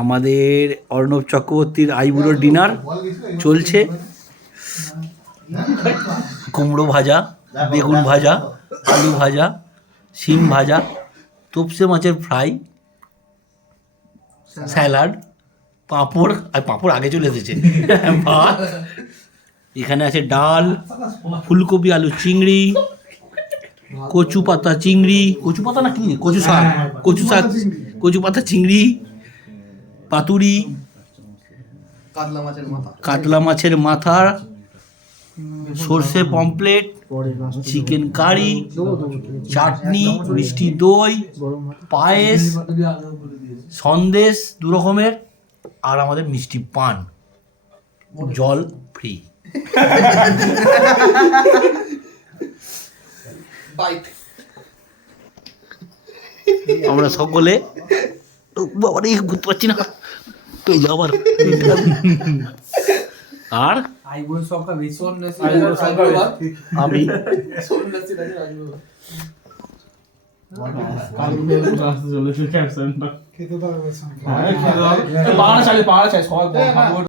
আমাদের অর্ণব চক্রবর্তীর আইবুড়োর ডিনার চলছে। কুমড়ো ভাজা, বেগুন ভাজা, আলু ভাজা, শিম ভাজা, তোপসে মাছের ফ্রাই, স্যালাড, পাঁপড়, আর পাঁপড় আগে চলে এসেছে, ভাত, এখানে আছে ডাল, ফুলকপি আলু চিংড়ি, কচু পাতা চিংড়ি, কচু পাতা না কি, কচু শাক, কচু পাতা চিংড়ি, পাতুরি, কাতলা মাছের মাথা, সর্ষে পমপ্লেট, চিকেন কারি, চাটনি, মিষ্টি দই, পায়েস, সন্দেশ 2 রকমের, আর আমাদের মিষ্টি পান, জল ফ্রি। আমরা সকলে বাবারে ঘুরতে পারছি না, তুই যাবার। আর আমি পাহাড়া চাই সবাই